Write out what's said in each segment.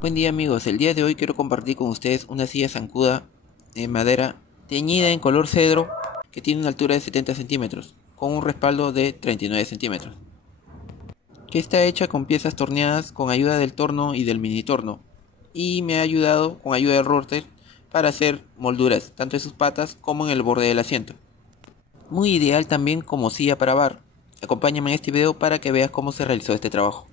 Buen día amigos, el día de hoy quiero compartir con ustedes una silla zancuda de madera teñida en color cedro que tiene una altura de 70 centímetros con un respaldo de 39 centímetros, que está hecha con piezas torneadas con ayuda del torno y del mini torno, y me ha ayudado con ayuda del router para hacer molduras tanto en sus patas como en el borde del asiento. Muy ideal también como silla para bar. Acompáñame en este video para que veas cómo se realizó este trabajo.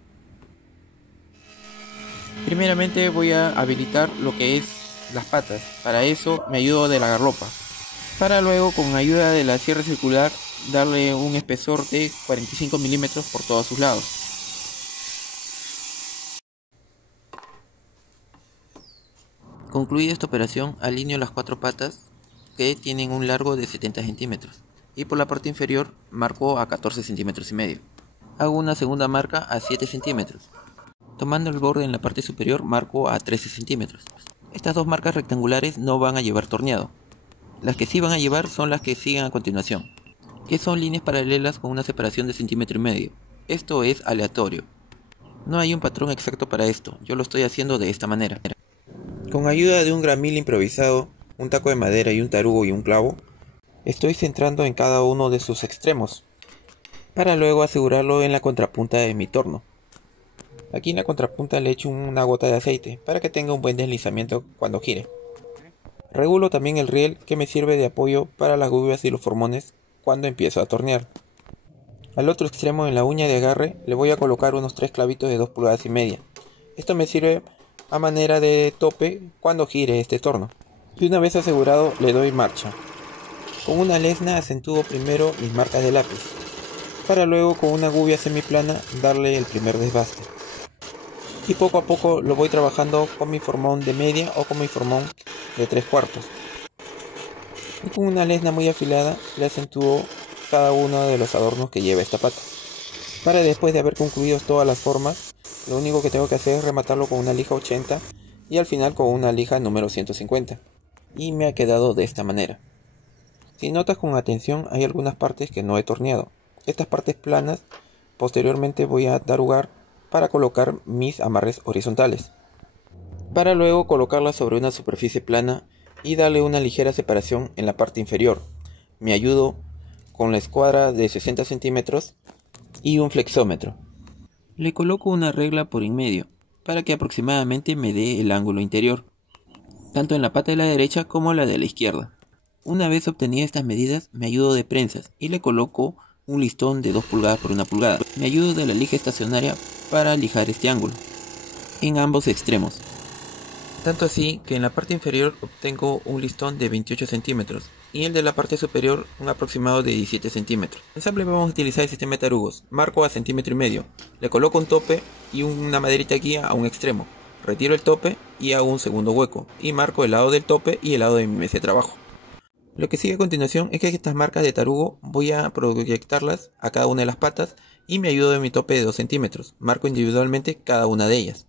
Primeramente voy a habilitar lo que es las patas. Para eso me ayudo de la garlopa, para luego con ayuda de la sierra circular darle un espesor de 45 milímetros por todos sus lados. Concluida esta operación, alineo las cuatro patas que tienen un largo de 70 centímetros y por la parte inferior marco a 14 centímetros y medio. Hago una segunda marca a 7 centímetros. Tomando el borde en la parte superior marco a 13 centímetros. Estas dos marcas rectangulares no van a llevar torneado. Las que sí van a llevar son las que siguen a continuación, que son líneas paralelas con una separación de centímetro y medio. Esto es aleatorio. No hay un patrón exacto para esto, yo lo estoy haciendo de esta manera. Con ayuda de un gramil improvisado, un taco de madera y un tarugo y un clavo, estoy centrando en cada uno de sus extremos, para luego asegurarlo en la contrapunta de mi torno. Aquí en la contrapunta le echo una gota de aceite para que tenga un buen deslizamiento cuando gire. Regulo también el riel, que me sirve de apoyo para las gubias y los formones cuando empiezo a tornear. Al otro extremo, en la uña de agarre, le voy a colocar unos 3 clavitos de 2 pulgadas y media. Esto me sirve a manera de tope cuando gire este torno. Y una vez asegurado, le doy marcha. Con una lesna acentúo primero mis marcas de lápiz, para luego con una gubia semiplana darle el primer desbaste. Y poco a poco lo voy trabajando con mi formón de media o con mi formón de 3/4. Y con una lesna muy afilada le acentúo cada uno de los adornos que lleva esta pata. Para después de haber concluido todas las formas, lo único que tengo que hacer es rematarlo con una lija 80 y al final con una lija número 150. Y me ha quedado de esta manera. Si notas con atención, hay algunas partes que no he torneado. Estas partes planas posteriormente voy a tarugar para colocar mis amarres horizontales, para luego colocarlas sobre una superficie plana y darle una ligera separación en la parte inferior. Me ayudo con la escuadra de 60 centímetros y un flexómetro. Le coloco una regla por en medio para que aproximadamente me dé el ángulo interior, tanto en la pata de la derecha como la de la izquierda. Una vez obtenidas estas medidas, me ayudo de prensas y le coloco un listón de 2 pulgadas por 1 pulgada. Me ayudo de la lija estacionaria para lijar este ángulo en ambos extremos. Tanto así que en la parte inferior obtengo un listón de 28 centímetros y el de la parte superior un aproximado de 17 centímetros. En ensamble vamos a utilizar el sistema de tarugos. Marco a centímetro y medio. Le coloco un tope y una maderita guía a un extremo. Retiro el tope y hago un segundo hueco y marco el lado del tope y el lado de mi mesa de trabajo. Lo que sigue a continuación es que estas marcas de tarugo voy a proyectarlas a cada una de las patas y me ayudo de mi tope de 2 centímetros. Marco individualmente cada una de ellas,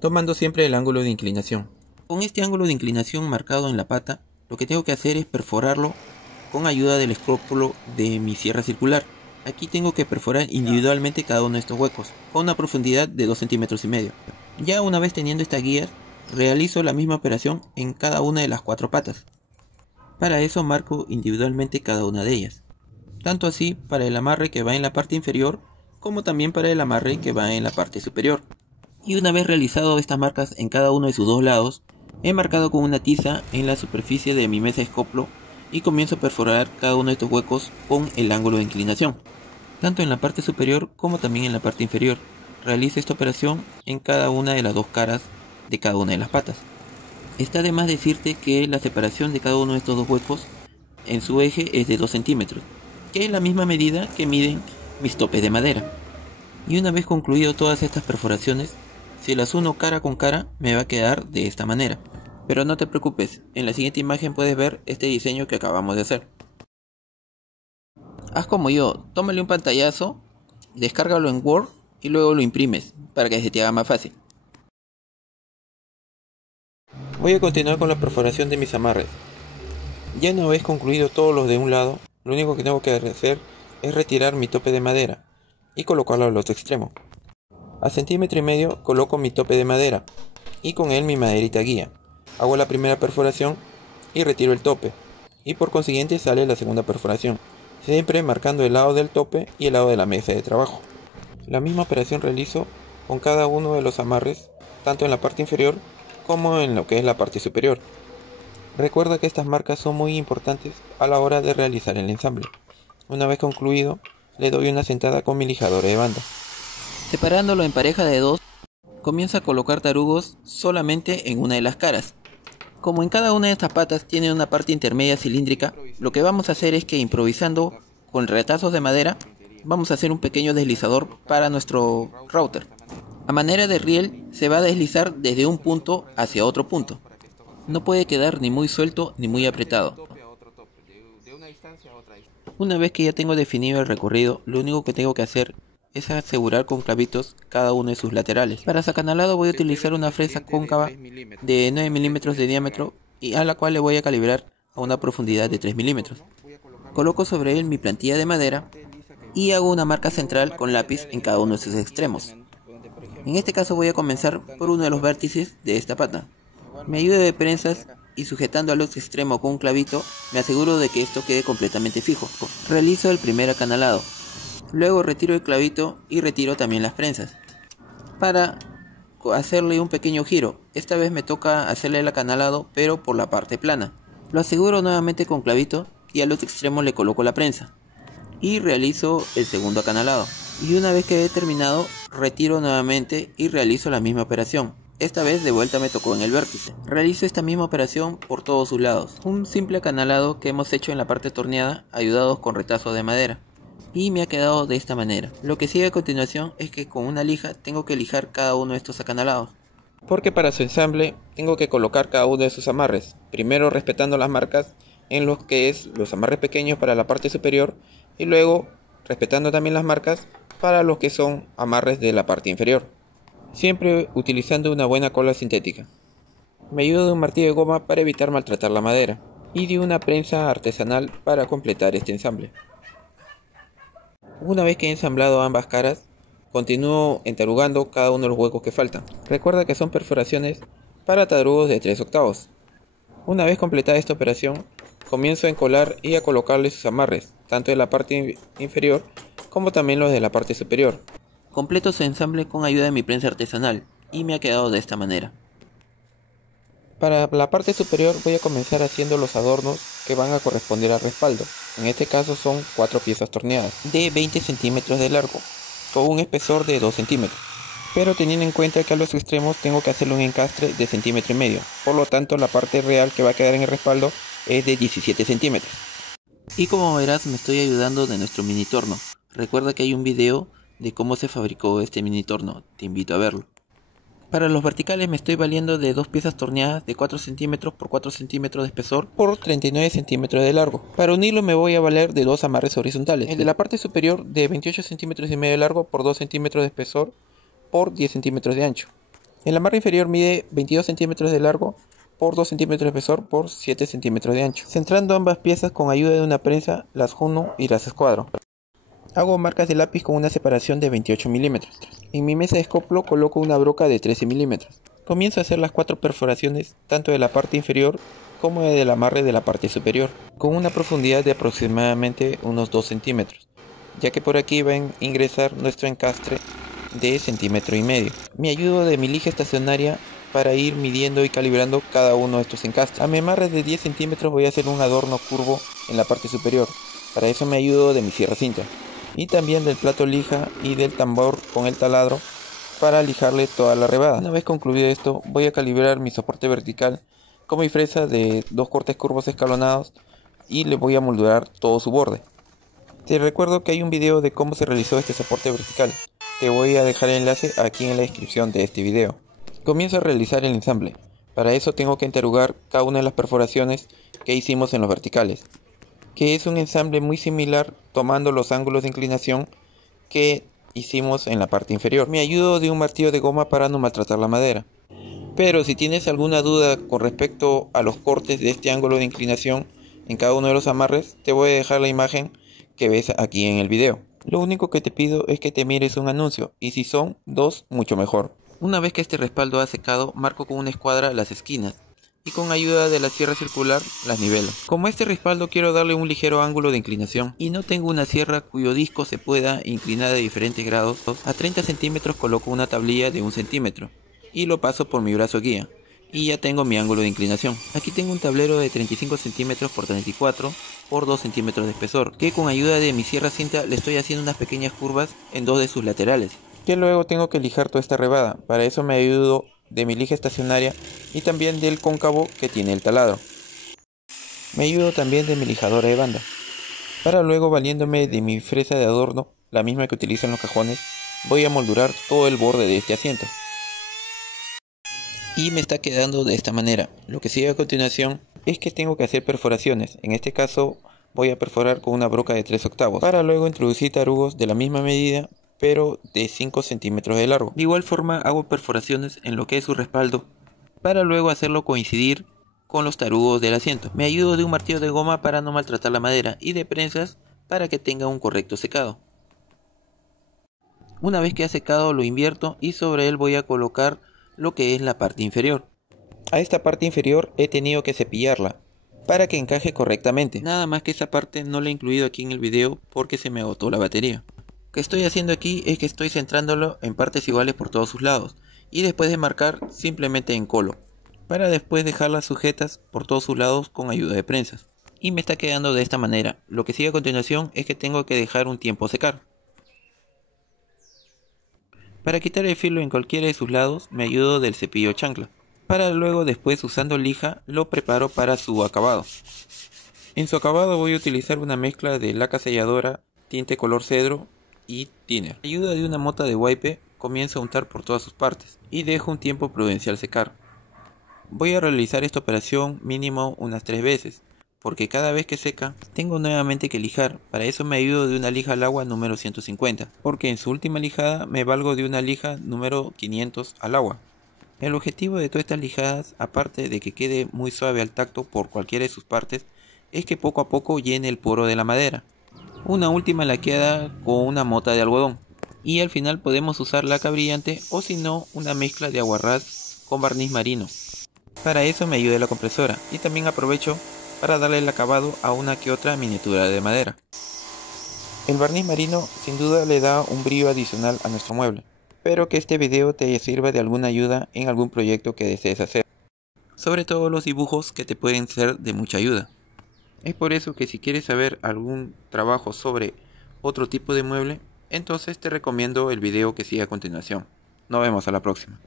tomando siempre el ángulo de inclinación. Con este ángulo de inclinación marcado en la pata, lo que tengo que hacer es perforarlo con ayuda del escrúpulo de mi sierra circular. Aquí tengo que perforar individualmente cada uno de estos huecos, con una profundidad de 2 centímetros y medio. Ya una vez teniendo estas guías, realizo la misma operación en cada una de las 4 patas. Para eso marco individualmente cada una de ellas, tanto así para el amarre que va en la parte inferior como también para el amarre que va en la parte superior. Y una vez realizado estas marcas en cada uno de sus dos lados, he marcado con una tiza en la superficie de mi mesa de escoplo y comienzo a perforar cada uno de estos huecos con el ángulo de inclinación, tanto en la parte superior como también en la parte inferior. Realizo esta operación en cada una de las dos caras de cada una de las patas. Está de más decirte que la separación de cada uno de estos dos huecos en su eje es de 2 centímetros, que es la misma medida que miden mis topes de madera. Y una vez concluido todas estas perforaciones, si las uno cara con cara me va a quedar de esta manera. Pero no te preocupes, en la siguiente imagen puedes ver este diseño que acabamos de hacer. Haz como yo, tómale un pantallazo, descárgalo en Word y luego lo imprimes para que se te haga más fácil. Voy a continuar con la perforación de mis amarres. Ya una vez concluido todos los de un lado, lo único que tengo que hacer es retirar mi tope de madera y colocarlo al otro extremo. A 1,5 centímetros coloco mi tope de madera y con él mi maderita guía. Hago la primera perforación y retiro el tope, y por consiguiente sale la segunda perforación, siempre marcando el lado del tope y el lado de la mesa de trabajo. La misma operación realizo con cada uno de los amarres, tanto en la parte inferior como en lo que es la parte superior. Recuerda que estas marcas son muy importantes a la hora de realizar el ensamble. Una vez concluido, le doy una sentada con mi lijadora de banda. Separándolo en pareja de 2, comienzo a colocar tarugos solamente en una de las caras. Como en cada una de estas patas tiene una parte intermedia cilíndrica, lo que vamos a hacer es que improvisando con retazos de madera, vamos a hacer un pequeño deslizador para nuestro router. A manera de riel se va a deslizar desde un punto hacia otro punto. No puede quedar ni muy suelto ni muy apretado. Una vez que ya tengo definido el recorrido, lo único que tengo que hacer es asegurar con clavitos cada uno de sus laterales. Para sacanalado voy a utilizar una fresa cóncava de 9 milímetros de diámetro y a la cual le voy a calibrar a una profundidad de 3 milímetros. Coloco sobre él mi plantilla de madera y hago una marca central con lápiz en cada uno de sus extremos. En este caso voy a comenzar por uno de los vértices de esta pata. Me ayudo de prensas y sujetando al otro extremo con un clavito me aseguro de que esto quede completamente fijo. Realizo el primer acanalado. Luego retiro el clavito y retiro también las prensas para hacerle un pequeño giro. Esta vez me toca hacerle el acanalado pero por la parte plana. Lo aseguro nuevamente con clavito y al otro extremo le coloco la prensa y realizo el segundo acanalado. Y una vez que he terminado, retiro nuevamente y realizo la misma operación. Esta vez de vuelta me tocó en el vértice. Realizo esta misma operación por todos sus lados. Un simple acanalado que hemos hecho en la parte torneada ayudados con retazos de madera. Y me ha quedado de esta manera. Lo que sigue a continuación es que con una lija tengo que lijar cada uno de estos acanalados. Porque para su ensamble tengo que colocar cada uno de sus amarres. Primero respetando las marcas en los que es los amarres pequeños para la parte superior y luego respetando también las marcas para los que son amarres de la parte inferior. Siempre utilizando una buena cola sintética. Me ayudo de un martillo de goma para evitar maltratar la madera y de una prensa artesanal para completar este ensamble. Una vez que he ensamblado ambas caras, continúo entarugando cada uno de los huecos que faltan. Recuerda que son perforaciones para tarugos de 3/8. Una vez completada esta operación, comienzo a encolar y a colocarle sus amarres, tanto de la parte inferior como también los de la parte superior. Completo su ensamble con ayuda de mi prensa artesanal y me ha quedado de esta manera. Para la parte superior voy a comenzar haciendo los adornos que van a corresponder al respaldo. En este caso son 4 piezas torneadas de 20 centímetros de largo con un espesor de 2 centímetros. Pero teniendo en cuenta que a los extremos tengo que hacerle un encastre de 1,5 centímetros. Por lo tanto la parte real que va a quedar en el respaldo es de 17 centímetros. Y como verás me estoy ayudando de nuestro mini torno. Recuerda que hay un video de cómo se fabricó este mini torno. Te invito a verlo. Para los verticales me estoy valiendo de 2 piezas torneadas de 4 centímetros por 4 centímetros de espesor por 39 centímetros de largo. Para unirlo me voy a valer de 2 amarres horizontales. El de la parte superior de 28 centímetros y medio de largo por 2 centímetros de espesor por 10 centímetros de ancho. El amarre inferior mide 22 centímetros de largo por 2 centímetros de espesor por 7 centímetros de ancho. Centrando ambas piezas con ayuda de una prensa, las uno y las escuadro. Hago marcas de lápiz con una separación de 28 milímetros. En mi mesa de escoplo coloco una broca de 13 milímetros. Comienzo a hacer las 4 perforaciones, tanto de la parte inferior como del amarre de la parte superior, con una profundidad de aproximadamente unos 2 centímetros, ya que por aquí va a ingresar nuestro encastre de 1,5 centímetros. Me ayudo de mi lija estacionaria para ir midiendo y calibrando cada uno de estos encastres. A mi amarre de 10 centímetros voy a hacer un adorno curvo en la parte superior. Para eso me ayudo de mi cierra cinta y también del plato lija y del tambor con el taladro para lijarle toda la rebada. Una vez concluido esto, voy a calibrar mi soporte vertical con mi fresa de 2 cortes curvos escalonados y le voy a moldurar todo su borde. Te recuerdo que hay un video de cómo se realizó este soporte vertical. Te voy a dejar el enlace aquí en la descripción de este video. Comienzo a realizar el ensamble. Para eso tengo que enterugar cada una de las perforaciones que hicimos en los verticales, que es un ensamble muy similar tomando los ángulos de inclinación que hicimos en la parte inferior. Me ayudo de un martillo de goma para no maltratar la madera. Pero si tienes alguna duda con respecto a los cortes de este ángulo de inclinación en cada uno de los amarres, te voy a dejar la imagen que ves aquí en el video. Lo único que te pido es que te mires un anuncio, y si son dos, mucho mejor. Una vez que este respaldo ha secado, marco con una escuadra las esquinas y con ayuda de la sierra circular las nivelo. Como este respaldo quiero darle un ligero ángulo de inclinación y no tengo una sierra cuyo disco se pueda inclinar de diferentes grados, a 30 centímetros coloco una tablilla de 1 centímetro y lo paso por mi brazo guía y ya tengo mi ángulo de inclinación. Aquí tengo un tablero de 35 centímetros por 34 por 2 centímetros de espesor, que con ayuda de mi sierra cinta le estoy haciendo unas pequeñas curvas en dos de sus laterales, que luego tengo que lijar toda esta rebada. Para eso me ayudo de mi lija estacionaria y también del cóncavo que tiene el taladro. Me ayudo también de mi lijadora de banda, para luego, valiéndome de mi fresa de adorno, la misma que utilizo en los cajones, voy a moldurar todo el borde de este asiento. Y me está quedando de esta manera. Lo que sigue a continuación es que tengo que hacer perforaciones. En este caso voy a perforar con una broca de 3/8 para luego introducir tarugos de la misma medida pero de 5 centímetros de largo. De igual forma hago perforaciones en lo que es su respaldo para luego hacerlo coincidir con los tarugos del asiento. Me ayudo de un martillo de goma para no maltratar la madera y de prensas para que tenga un correcto secado. Una vez que ha secado lo invierto y sobre él voy a colocar lo que es la parte inferior. A esta parte inferior he tenido que cepillarla para que encaje correctamente. Nada más que esa parte no la he incluido aquí en el video porque se me agotó la batería. Lo que estoy haciendo aquí es que estoy centrándolo en partes iguales por todos sus lados y después de marcar simplemente encolo para después dejarlas sujetas por todos sus lados con ayuda de prensas. Y me está quedando de esta manera. Lo que sigue a continuación es que tengo que dejar un tiempo secar. Para quitar el filo en cualquiera de sus lados me ayudo del cepillo chancla, para luego después usando lija lo preparo para su acabado. En su acabado voy a utilizar una mezcla de laca selladora, tinte color cedro y thinner. Con ayuda de una mota de wipe comienzo a untar por todas sus partes y dejo un tiempo prudencial secar. Voy a realizar esta operación mínimo unas 3 veces, porque cada vez que seca tengo nuevamente que lijar. Para eso me ayudo de una lija al agua número 150, porque en su última lijada me valgo de una lija número 500 al agua. El objetivo de todas estas lijadas, aparte de que quede muy suave al tacto por cualquiera de sus partes, es que poco a poco llene el poro de la madera. Una última laqueada con una mota de algodón, y al final podemos usar laca brillante o si no una mezcla de aguarrás con barniz marino. Para eso me ayuda la compresora y también aprovecho para darle el acabado a una que otra miniatura de madera. El barniz marino sin duda le da un brillo adicional a nuestro mueble. Espero que este video te sirva de alguna ayuda en algún proyecto que desees hacer. Sobre todo los dibujos que te pueden ser de mucha ayuda. Es por eso que si quieres saber algún trabajo sobre otro tipo de mueble, entonces te recomiendo el video que sigue a continuación. Nos vemos a la próxima.